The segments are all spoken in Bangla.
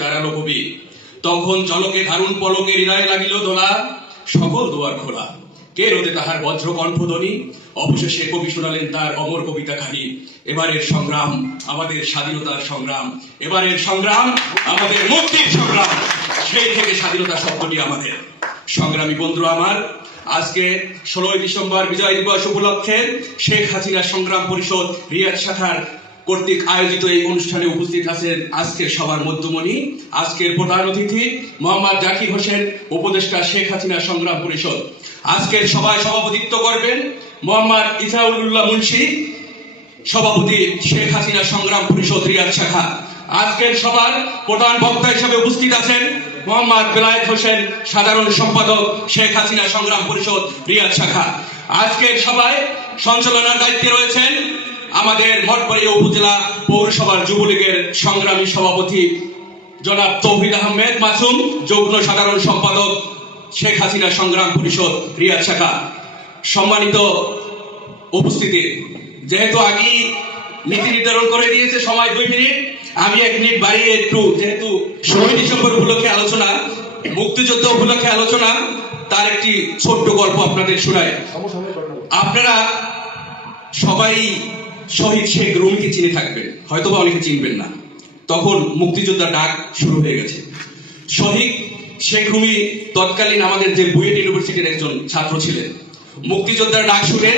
দাঁড়ালো কবি, তখন জলকে ধারুণ পলকে হৃদয়ে লাগিল দোলা, সকল দুয়ার খোলা, কে রোদে তাহার বজ্র কণ্ঠধ্বনি। অবশেষে কবি শোনালেন তার অমর কবিতা খানি। এবারের সংগ্রাম আমাদের স্বাধীনতার সংগ্রাম, এবারের সংগ্রাম আমাদের মুক্তির সংগ্রাম। সেই থেকে স্বাধীনতা শব্দটি আমাদের। সংগ্রামী বন্ধুরা আমার, আজকে 16ই ডিসেম্বর বিজয় দিবস উপলক্ষে শেখ হাসিনা সংগ্রাম পরিষদ রিয়াদ শাখার কর্তৃক আয়োজিত এই অনুষ্ঠানে উপস্থিত আছেন আজকের সবার মধ্যমণি, আজকের প্রধান অতিথি মোহাম্মদ জাকির হোসেন, উপদেষ্টা শেখ হাসিনা সংগ্রাম পরিষদ। আজকের সভায় সভাপতিত্ব করবেন মোহাম্মদ ইসাউল্লাহ মুন্সি, সভাপতি শেখ হাসিনা সংগ্রাম পরিষদ রিয়াদ শাখা। আজকের সভার প্রধান বক্তা হিসেবে উপস্থিত আছেন মোহাম্মদ বেলায়েত হোসেন, সাধারণ সম্পাদক শেখ হাসিনা সংগ্রাম পরিষদ রিয়াদ শাখা। আজকের সভায় সঞ্চালনার দায়িত্বে রয়েছেন আমাদের মঠবাড়িয়া উপজেলা পৌরসভার যুবলীগের সংগ্রামী সভাপতি জনাব তৌহিদ আহমেদ মাসুম, যুগ্ম সাধারণ সম্পাদক শেখ হাসিনা সংগ্রাম পরিষদ রিয়াদ শাখা। সম্মানিত উপস্থিতি, যেহেতু আগেই নীতি নির্ধারণ করে দিয়েছে সময় 2 মিনিট, আমি 1 মিনিট বাড়িয়ে একটু, যেহেতু 16ই ডিসেম্বর উপলক্ষে আলোচনা, মুক্তিযুদ্ধ উপলক্ষে আলোচনা, তার একটি ছোট্ট গল্প আপনাদের শোনায়। আপনারা সবাই শহীদ শেখ রুমিকে চিনে থাকবেন, হয়তোবা অনেকে চিনবেন না। তখন মুক্তিযোদ্ধার ডাক শুরু হয়ে গেছে। শহীদ শেখ রুমি তৎকালীন আমাদের যে বুয়েট ইউনিভার্সিটির একজন ছাত্র ছিলেন। মুক্তিযোদ্ধার ডাক শুনে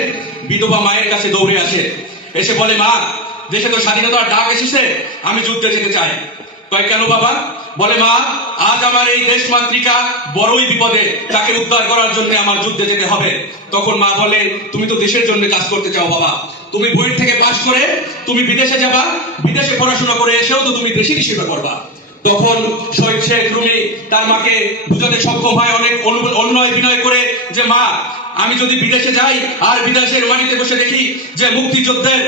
বিধবা মায়ের কাছে দৌড়ে আসে, এসে বলে, মা, দেশে তো স্বাধীনতার ডাক এসেছে, আমি যুদ্ধে যেতে চাই। কয়, কেন বাবা? বলে, মা, আজ আমার এই দেশ মাতৃকা বড়ই বিপদে, তাকে উদ্ধার করার জন্য আমার যুদ্ধে যেতে হবে। তখন মা বলে, তুমি তো দেশের জন্য কাজ করতে চাও বাবা, তুমি বুয়েট থেকে পাশ করে তুমি বিদেশে যাবা, বিদেশে পড়াশোনা করে এসেও তো তুমি দেশের সেবা করবা। তখন শহীদ শেখ রুমি তার মাকে বুঝাতে সক্ষম হয় অনেক অনুনয় বিনয় করে, যে মা, আমি যদি বিদেশে যাই আর বিদেশের মাটিতে বসে দেখি যে মুক্তিযুদ্ধের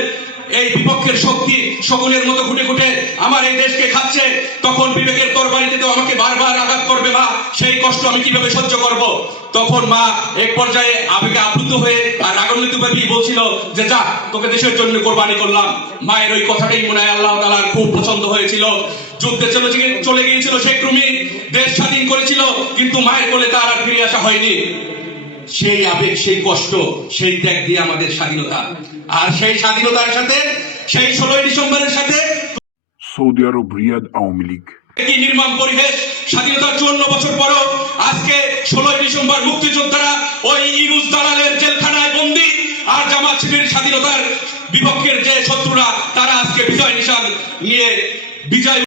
এই বিপক্ষের শক্তি সকলের মতো ঘুটে ঘুটে আমার এই দেশকে খাচ্ছে, তখন বিবেকের তরবারিতে তো আমাকে বারবার আঘাত করবে মা, সেই কষ্ট আমি কিভাবে সহ্য করব? তখন মা এক পর্যায়ে আবেগে আপ্লুত হয়ে আর রাগান্বিতভাবেই বলছিল যে, যা, তোকে দেশের জন্য কোরবানি করলাম। মায়ের ওই কথাটাই মনে হয় আল্লাহ তাআলার খুব পছন্দ হয়েছিল। যুদ্ধে চলে গিয়েছিল শেখ রুমি, দেশ স্বাধীন করেছিল, কিন্তু মায়ের কোলে তার আর ফিরে আসা হয়নি। সেই আবেগ, সেই কষ্ট, সেই ত্যাগ দিয়ে আমাদের স্বাধীনতা। আর সেই স্বাধীনতার সাথে, সেই 16ই ডিসেম্বরের সাথে সৌদি আরব রিয়াদ আওয়ামী লীগ কি নির্মম পরিবেশ। স্বাধীনতার 54 বছর পরও আজকে 16ই ডিসেম্বর মুক্তিযোদ্ধারা ওই ইউনুস দালালের জেলখানায় বন্দী, আর জামাত শিবির স্বাধীনতার বিপক্ষের যে শত্রুরা, তারা আজকে বিজয় নিশান নিয়ে বিজয়